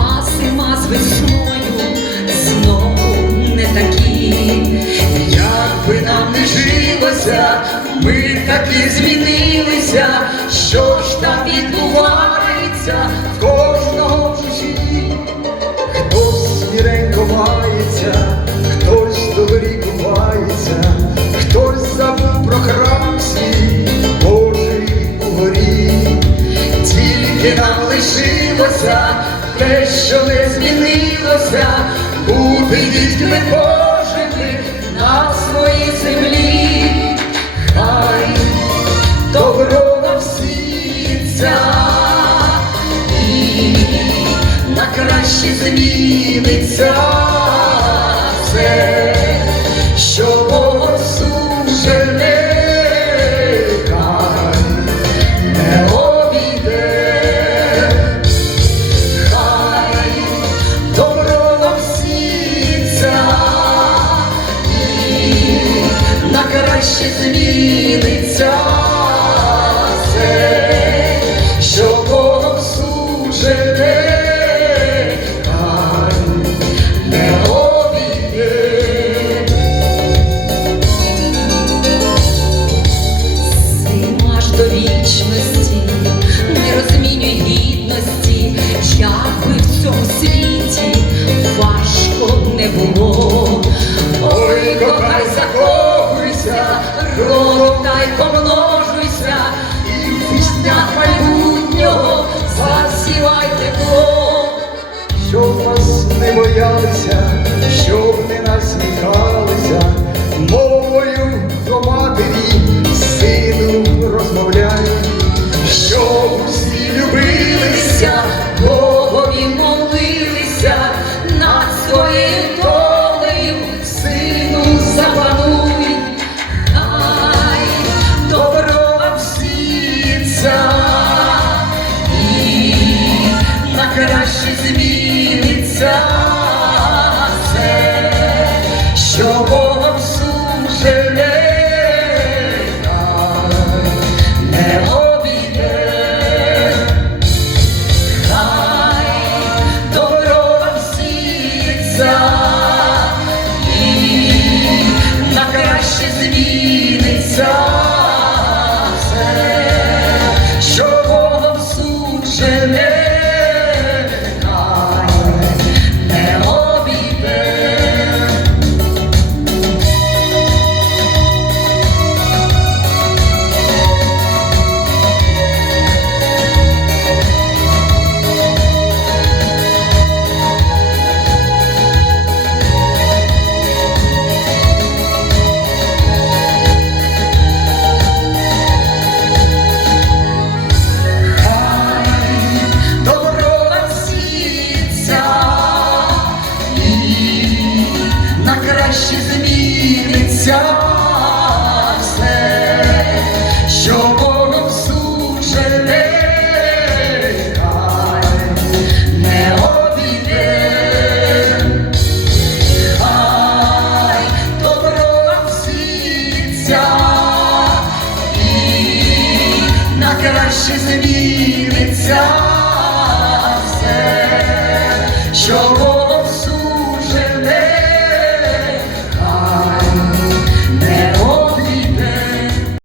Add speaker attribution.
Speaker 1: а з весною знову не такі.
Speaker 2: Як би нам не жилося, ми таки змінилися, що ж там відбувається в кожного в житті. Хтось сміренько мається, хтось до доріг купається, хтось забув про храм свій Божий угорі. Тільки нам лишилося те, що не змінилося, бути дітьми Божими на своїй землі. Хай добро нам світиться і на краще зміниться боялися, щоб не насміхалися, мовою матері сину розмовляй, щоб усі любилися,
Speaker 1: Богові молилися. Над своєю долею, сину запануй, хай добро вам на краще зміниться. ছেড়ে наші зміниться все, що.